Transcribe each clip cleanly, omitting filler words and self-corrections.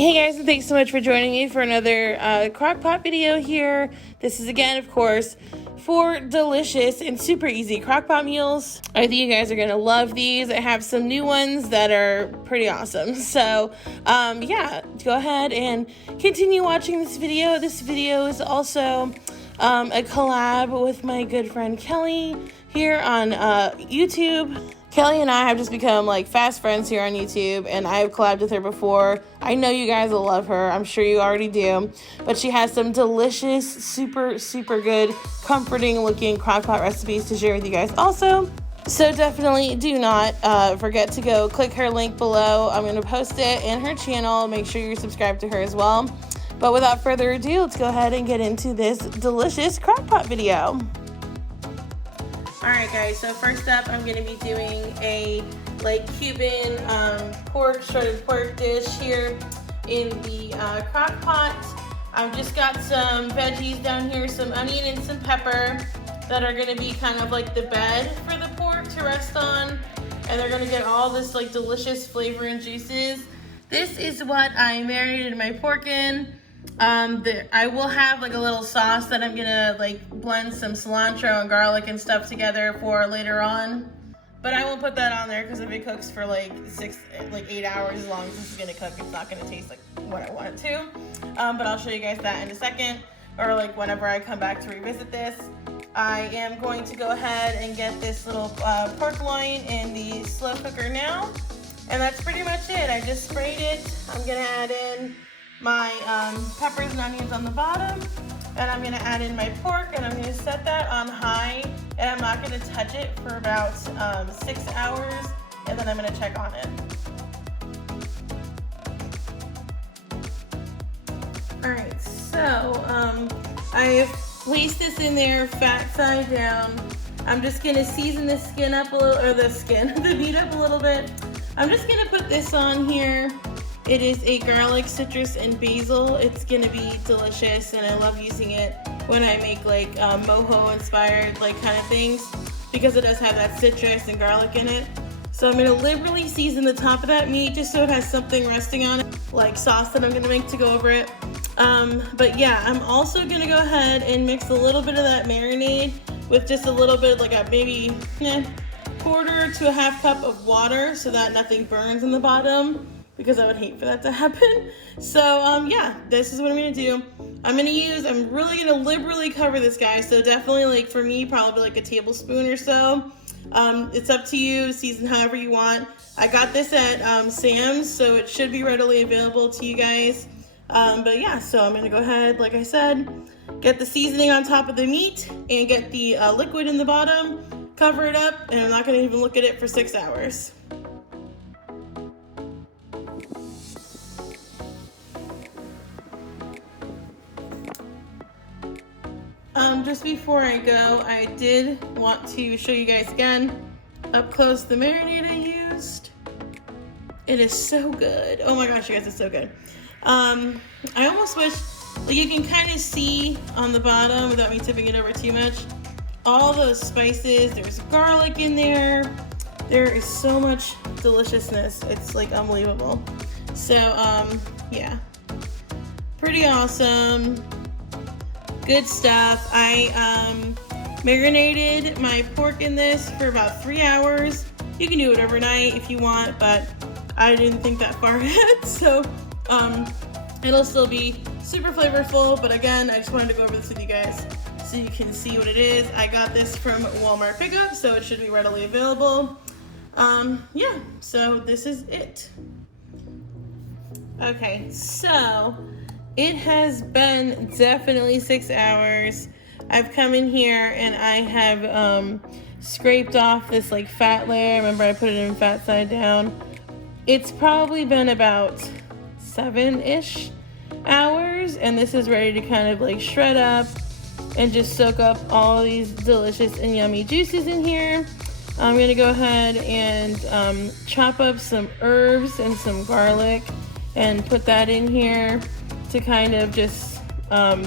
Hey guys, and thanks so much for joining me for another Crockpot video here. This is again, of course, for delicious and super easy Crockpot meals. I think you guys are gonna love these. I have some new ones that are pretty awesome. So yeah, go ahead and continue watching this video. This video is also a collab with my good friend Kelly here on YouTube. Kelly and I have just become like fast friends here on YouTube, and I've collabed with her before. I know you guys will love her. I'm sure you already do. But she has some delicious, super good, comforting looking crockpot recipes to share with you guys also. So definitely do not forget to go click her link below. I'm going to post it in her channel. Make sure you're subscribed to her as well. But without further ado, let's go ahead and get into this delicious crockpot video. Alright guys, so first up I'm going to be doing a Cuban pork, shredded pork dish here in the crock pot. I've just got some veggies down here, some onion and some pepper that are going to be kind of like the bed for the pork to rest on. And they're going to get all this like delicious flavor and juices. This is what I marinated my pork in. I will have like a little sauce that I'm gonna like blend some cilantro and garlic and stuff together for later on, but I won't put that on there because if it cooks for like 8 hours, as long as this is gonna cook, it's not gonna taste like what I want it to. But I'll show you guys that in a second, or like whenever I come back to revisit this. I am going to go ahead and get this little pork loin in the slow cooker now, and that's pretty much it. I just sprayed it. I'm gonna add in my peppers and onions on the bottom, and I'm gonna add in my pork, and I'm gonna set that on high, and I'm not gonna touch it for about 6 hours, and then I'm gonna check on it. All right, so I've placed this in there fat side down. I'm just gonna season the skin up a little, or the meat up a little bit. I'm just gonna put this on here. It is a garlic, citrus, and basil. It's gonna be delicious, and I love using it when I make like mojo inspired like kind of things, because it does have that citrus and garlic in it. So I'm gonna liberally season the top of that meat just so it has something resting on it, like sauce that I'm gonna make to go over it. But yeah, I'm also gonna go ahead and mix a little bit of that marinade with just a little bit, like a maybe quarter to a half cup of water, so that nothing burns in the bottom, because I would hate for that to happen. So yeah, this is what I'm gonna do. I'm really gonna liberally cover this guy, so definitely like for me, probably like a tablespoon or so. It's up to you, season however you want. I got this at Sam's, so it should be readily available to you guys. But yeah, so I'm gonna go ahead, like I said, get the seasoning on top of the meat and get the liquid in the bottom, cover it up, and I'm not gonna even look at it for 6 hours. Just before I go, I did want to show you guys again up close the marinade I used. It is so good. Oh my gosh, you guys, it's so good. I almost wish, like, you can kind of see on the bottom without me tipping it over too much, all those spices. There's garlic in there. There is so much deliciousness. It's like unbelievable. So yeah, pretty awesome. Good stuff. I marinated my pork in this for about 3 hours. You can do it overnight if you want, but I didn't think that far ahead, so it'll still be super flavorful. But again, I just wanted to go over this with you guys so you can see what it is. I got this from Walmart pickup, so it should be readily available. Yeah, so this is it. Okay, so it has been definitely 6 hours. I've come in here and I have scraped off this like fat layer. Remember, I put it in fat side down. It's probably been about 7-ish hours, and this is ready to kind of like shred up and just soak up all these delicious and yummy juices in here. I'm gonna go ahead and chop up some herbs and some garlic and put that in here to kind of just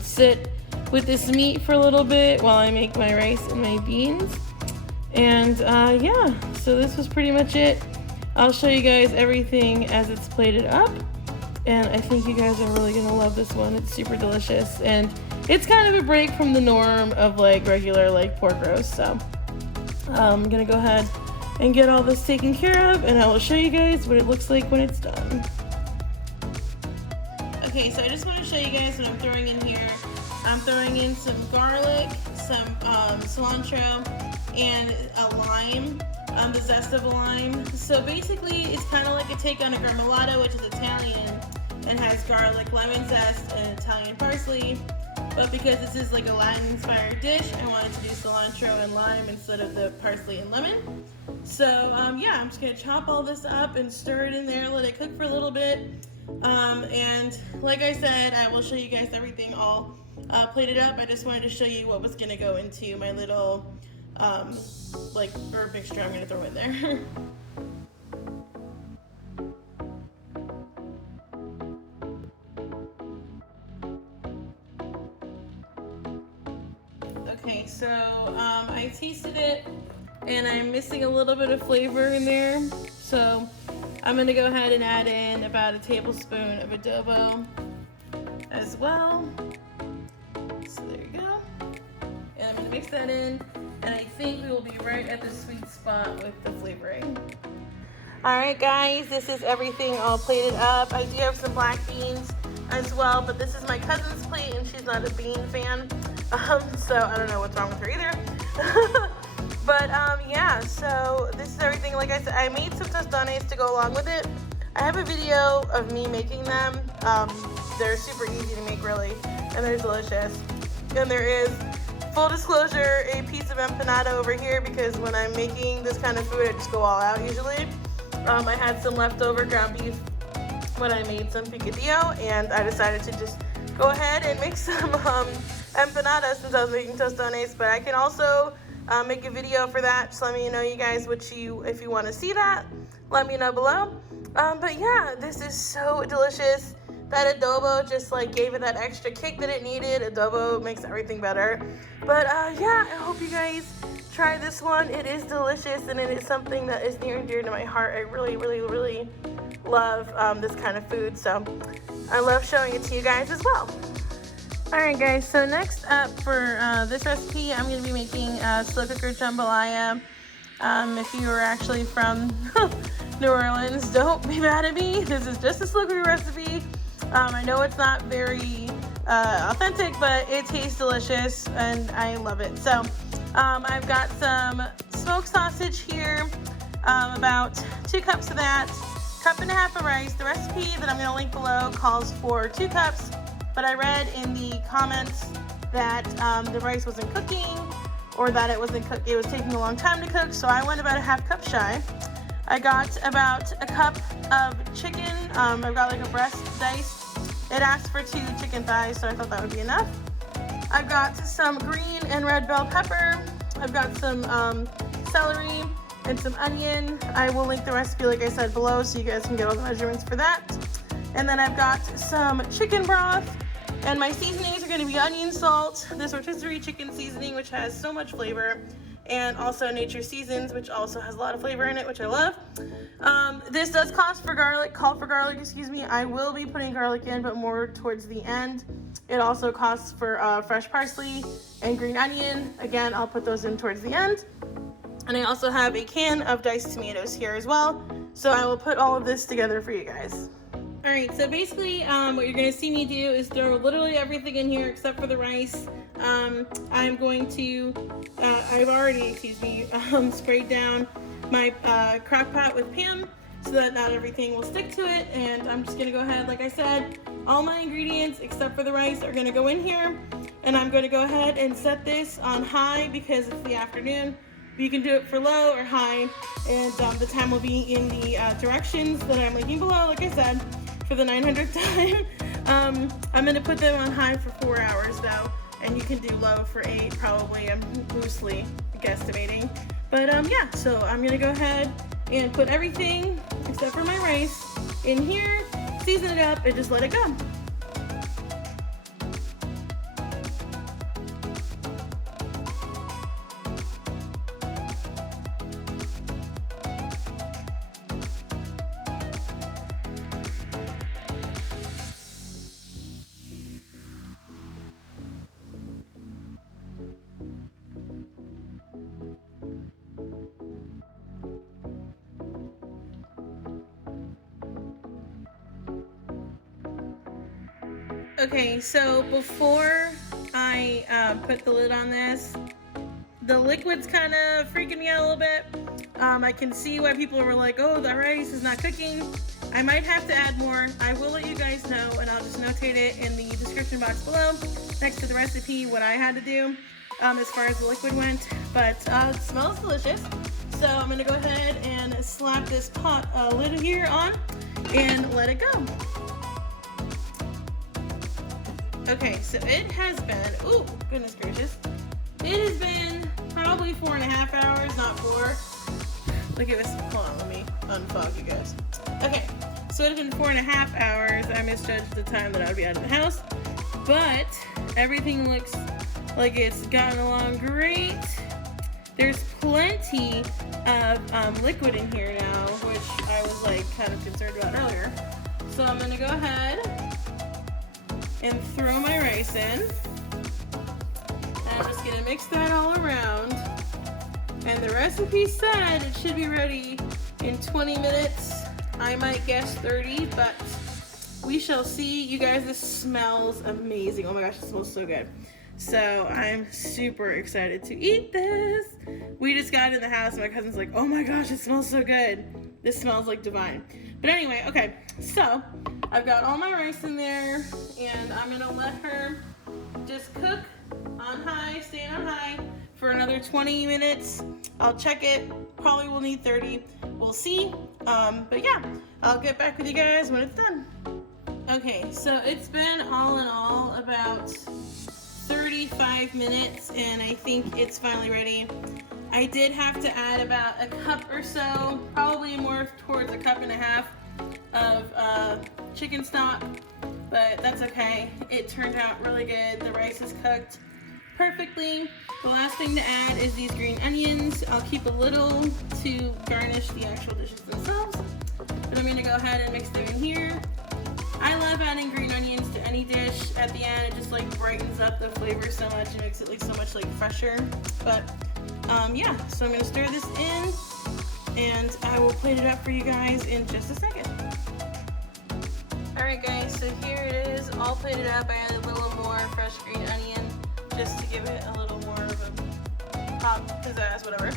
sit with this meat for a little bit while I make my rice and my beans. And yeah, so this was pretty much it. I'll show you guys everything as it's plated up. and I think you guys are really gonna love this one. It's super delicious, and it's kind of a break from the norm of like regular like pork roast. So I'm gonna go ahead and get all this taken care of, and I will show you guys what it looks like when it's done. Okay, so I just want to show you guys what I'm throwing in here. I'm throwing in some garlic, some cilantro, and a lime, the zest of a lime. So basically, it's kind of like a take on a gremolata, which is Italian, and has garlic, lemon zest, and Italian parsley. But because this is like a Latin-inspired dish, I wanted to do cilantro and lime instead of the parsley and lemon. So yeah, I'm just gonna chop all this up and stir it in there, let it cook for a little bit. And like I said, I will show you guys everything all plated up. I just wanted to show you what was gonna go into my little like herb mixture I'm gonna throw in there. Okay, so I tasted it and I'm missing a little bit of flavor in there. So I'm gonna go ahead and add in about a tablespoon of adobo as well. So there you go. And I'm gonna mix that in, and I think we will be right at the sweet spot with the flavoring. All right, guys, this is everything all plated up. I do have some black beans as well, but this is my cousin's plate, and she's not a bean fan. So I don't know what's wrong with her either. But yeah, so this is everything. Like I said, I made some tostones to go along with it. I have a video of me making them. They're super easy to make, really, and they're delicious. And there is, full disclosure, a piece of empanada over here, because when I'm making this kind of food, I just go all out usually. I had some leftover ground beef when I made some picadillo, and I decided to just go ahead and make some empanadas since I was making tostones. But I can also make a video for that. Just let me know, you guys, if you want to see that, let me know below. But yeah, this is so delicious. That adobo just like gave it that extra kick that it needed. Adobo makes everything better. But yeah, I hope you guys try this one. It is delicious, and it is something that is near and dear to my heart. I really, really, really love this kind of food. So I love showing it to you guys as well. Alright guys, so next up for this recipe, I'm going to be making slow cooker jambalaya. If you are actually from New Orleans, don't be mad at me. This is just a slow cooker recipe. I know it's not very authentic, but it tastes delicious and I love it. So I've got some smoked sausage here, about 2 cups of that, 1.5 cups of rice. The recipe that I'm going to link below calls for 2 cups. But I read in the comments that the rice wasn't cooking, or that it was taking a long time to cook, so I went about a 1/2 cup shy. I got about 1 cup of chicken. I've got like a breast diced. It asked for 2 chicken thighs, so I thought that would be enough. I've got some green and red bell pepper. I've got some celery and some onion. I will link the recipe, like I said, below, so you guys can get all the measurements for that. And then I've got some chicken broth. And my seasonings are going to be onion, salt, this rotisserie chicken seasoning, which has so much flavor, and also Nature Seasons, which also has a lot of flavor in it, which I love. This does call for garlic, excuse me. I will be putting garlic in, but more towards the end. It also costs for fresh parsley and green onion. Again, I'll put those in towards the end. And I also have a can of diced tomatoes here as well. So I will put all of this together for you guys. Alright, so basically what you're going to see me do is throw literally everything in here except for the rice. I'm going to, I've already, sprayed down my crock pot with Pam so that not everything will stick to it. And I'm just going to go ahead, like I said, all my ingredients except for the rice are going to go in here. And I'm going to go ahead and set this on high because it's the afternoon. You can do it for low or high, and the time will be in the directions that I'm linking below, like I said, for the 900th time. I'm going to put them on high for 4 hours though, and you can do low for 8 probably. I'm loosely guesstimating. But yeah, so I'm going to go ahead and put everything except for my rice in here, season it up, and just let it go. Okay, so before I put the lid on this, the liquid's kind of freaking me out a little bit. I can see why people were like, oh, the rice is not cooking. I might have to add more. I will let you guys know, and I'll just notate it in the description box below next to the recipe what I had to do as far as the liquid went. But it smells delicious. So I'm gonna go ahead and slap this pot lid here on and let it go. Okay, so it has been, oh goodness gracious, it has been probably 4.5 hours, not 4. Look at this, hold on, let me unfog you guys. Okay, so it has been 4.5 hours. I misjudged the time that I would be out of the house, but everything looks like it's gotten along great. There's plenty of liquid in here now, which I was like kind of concerned about earlier. So I'm gonna go ahead and throw my rice in. And I'm just gonna mix that all around. And the recipe said it should be ready in 20 minutes. I might guess 30, but we shall see. You guys, this smells amazing. Oh my gosh, it smells so good. So I'm super excited to eat this. We just got in the house and my cousin's like, oh my gosh, it smells so good. This smells like divine. But anyway, okay, so I've got all my rice in there and I'm gonna let her just cook on high, staying on high for another 20 minutes. I'll check it, probably will need 30, we'll see. But yeah, I'll get back with you guys when it's done. Okay, so it's been all in all about 35 minutes and I think it's finally ready. I did have to add about a cup or so, probably more towards a cup and a half of chicken stock, but that's okay. It turned out really good. The rice is cooked perfectly. The last thing to add is these green onions. I'll keep a little to garnish the actual dishes themselves, but I'm gonna go ahead and mix them in here. I love adding green onions to any dish at the end. It just like brightens up the flavor so much and makes it like so much like fresher. But yeah, so I'm gonna stir this in and I will plate it up for you guys in just a second. Alright guys, so here it is, all plated up. I added a little more fresh green onion just to give it a little more of a pop, pizzazz, whatever.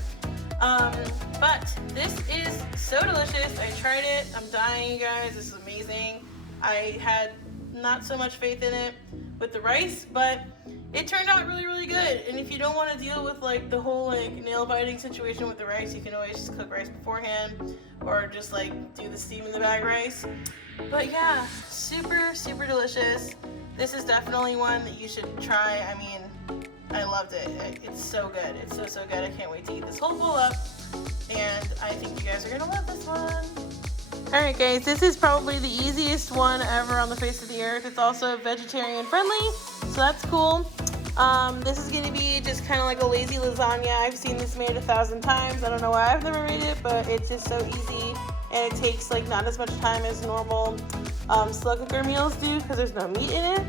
But this is so delicious. I tried it, I'm dying you guys, this is amazing. I had not so much faith in it with the rice, but it turned out really, really good. And if you don't want to deal with like the whole like nail biting situation with the rice, you can always just cook rice beforehand or just like do the steam in the bag rice. But yeah, super, super delicious. This is definitely one that you should try. I mean, I loved it. It's so good. It's so, so good. I can't wait to eat this whole bowl up. And I think you guys are gonna love this one. Alright guys, this is probably the easiest one ever on the face of the earth. It's also vegetarian friendly, so that's cool. This is going to be just kind of like a lazy lasagna. I've seen this made 1,000 times. I don't know why I've never made it, but it's just so easy and it takes like not as much time as normal slow cooker meals do because there's no meat in it.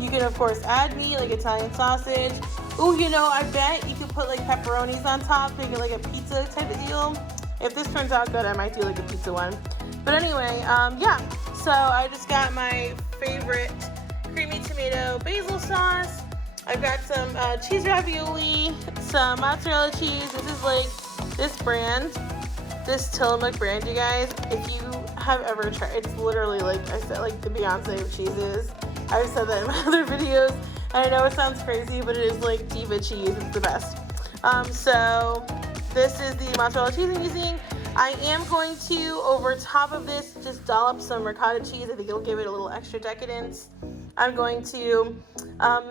You can of course add meat like Italian sausage. Ooh, you know, I bet you could put like pepperonis on top, make it like a pizza type of deal. If this turns out good, I might do like a pizza one. But anyway, yeah, so I just got my favorite creamy tomato basil sauce. I've got some cheese ravioli, some mozzarella cheese. This is like this brand, this Tillamook brand, you guys. If you have ever tried, it's literally like I said, like the Beyonce of cheeses. I've said that in my other videos, and I know it sounds crazy, but it is like diva cheese. It's the best. So this is the mozzarella cheese I'm using. I am going to, over top of this, just dollop some ricotta cheese. I think it'll give it a little extra decadence. I'm going to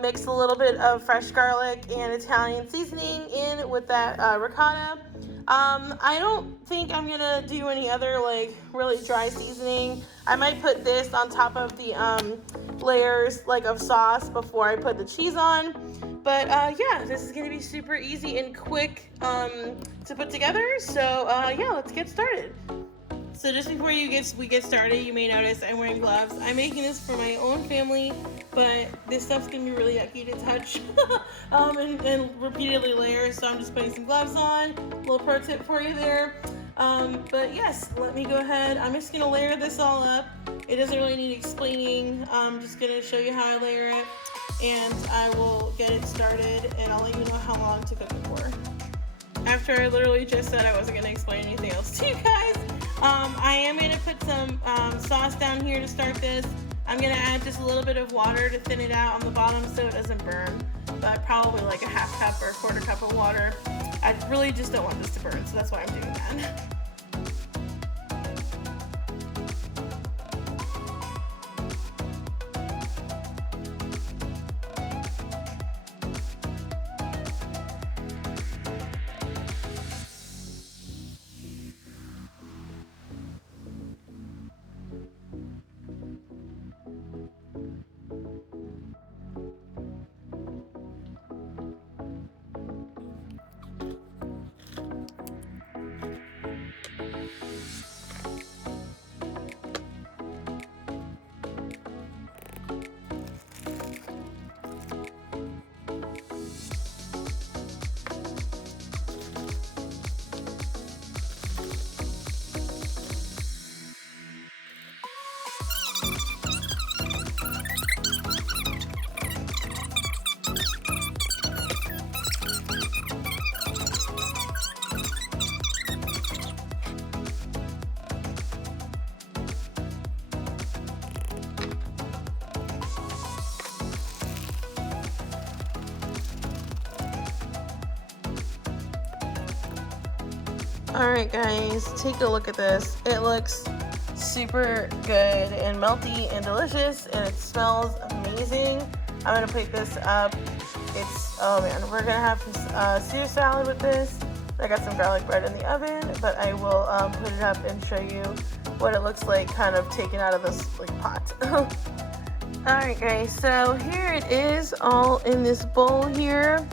mix a little bit of fresh garlic and Italian seasoning in with that ricotta. I don't think I'm gonna do any other like really dry seasoning. I might put this on top of the layers like of sauce before I put the cheese on. But yeah, this is gonna be super easy and quick to put together. So yeah, let's get started. So just before we get started, you may notice I'm wearing gloves. I'm making this for my own family, but this stuff's gonna be really yucky to touch and repeatedly layer. So I'm just putting some gloves on. A little pro tip for you there. But yes, let me go ahead. I'm just gonna layer this all up. It doesn't really need explaining. I'm just gonna show you how I layer it, and I will get it started, and I'll let you know how long to cook it for. After I literally just said I wasn't gonna explain anything else to you guys, I am gonna put some sauce down here to start this. I'm gonna add just a little bit of water to thin it out on the bottom so it doesn't burn, but probably like a 1/2 cup or 1/4 cup of water. I really just don't want this to burn, so that's why I'm doing that. Alright guys, take a look at this. It looks super good and melty and delicious, and it smells amazing. I'm gonna plate this up. Oh man, we're gonna have Caesar salad with this. I got some garlic bread in the oven, but I will put it up and show you what it looks like kind of taken out of this like pot. Alright guys, so here it is all in this bowl here.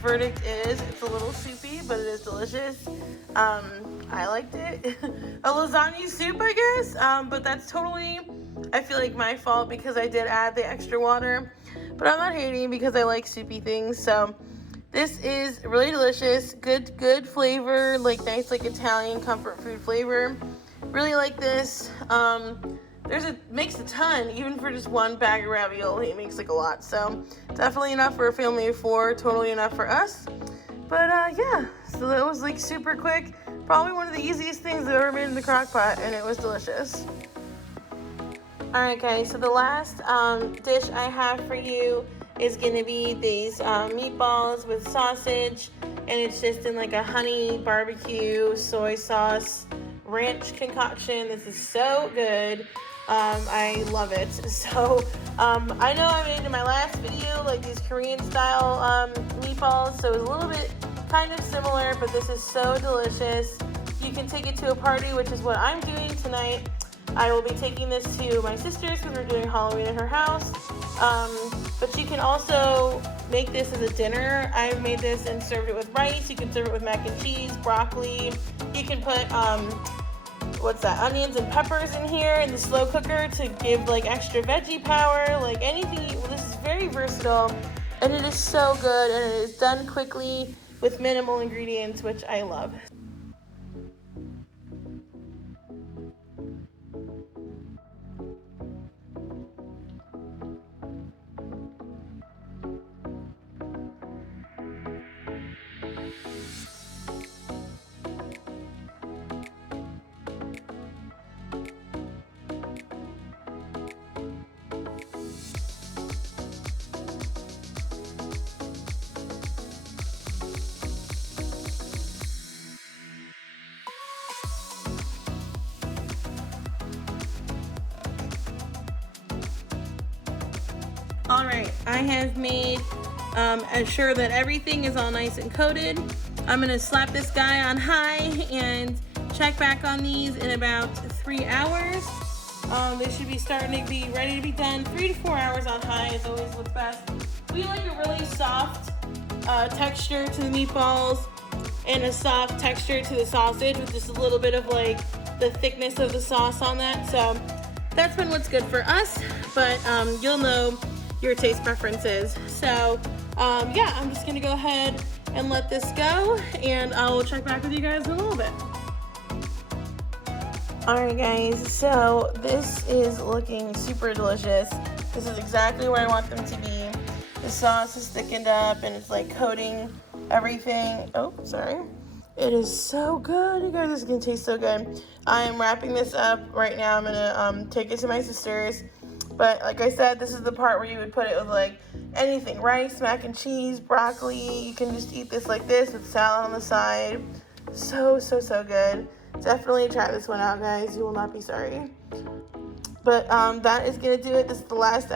Verdict is it's a little soupy, but it is delicious. I liked it. A lasagna soup, I guess, but that's totally, I feel like, my fault because I did add the extra water. But I'm not hating because I like soupy things. So this is really delicious, good flavor, like nice like Italian comfort food flavor. Really like this. Makes a ton, even for just one bag of ravioli. It makes like a lot, so definitely enough for a family of 4. Totally enough for us. But yeah, so that was like super quick. Probably one of the easiest things I've ever made in the crock pot, and it was delicious. Alright guys, so the last dish I have for you is going to be these meatballs with sausage, and it's just in like a honey barbecue soy sauce ranch concoction. This is so good. I love it. So I know I made in my last video like these Korean style meatballs, so it's a little bit kind of similar, but this is so delicious. You can take it to a party, which is what I'm doing tonight. I will be taking this to my sister's because we're doing Halloween at her house. But you can also make this as a dinner. I've made this and served it with rice. You can serve it with mac and cheese, broccoli. You can put onions and peppers in here in the slow cooker to give like extra veggie power, like anything. This is very versatile, and it is so good, and it is done quickly with minimal ingredients, which I love. Alright, I have made sure that everything is all nice and coated. I'm going to slap this guy on high and check back on these in about 3 hours. They should be starting to be ready to be done. 3 to 4 hours on high is always what's best. We like a really soft texture to the meatballs and a soft texture to the sausage with just a little bit of like the thickness of the sauce on that. So that's been what's good for us, but you'll know your taste preferences. So yeah, I'm just gonna go ahead and let this go, and I'll check back with you guys in a little bit. Alright guys, so this is looking super delicious. This is exactly where I want them to be. The sauce is thickened up and it's like coating everything. Oh, sorry. It is so good, you guys. This is gonna taste so good. I am wrapping this up right now. I'm gonna take it to my sister's. But like I said, this is the part where you would put it with like anything, rice, mac and cheese, broccoli. You can just eat this like this with salad on the side. So good. Definitely try this one out, guys. You will not be sorry. But that is gonna do it. This is the last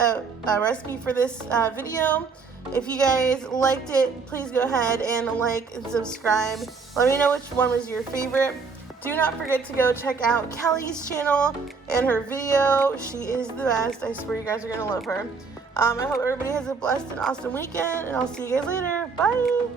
recipe for this video. If you guys liked it, please go ahead and like and subscribe. Let me know which one was your favorite. Do not forget to go check out Kelly's channel and her video. She is the best. I swear you guys are gonna love her. I hope everybody has a blessed and awesome weekend, and I'll see you guys later. Bye.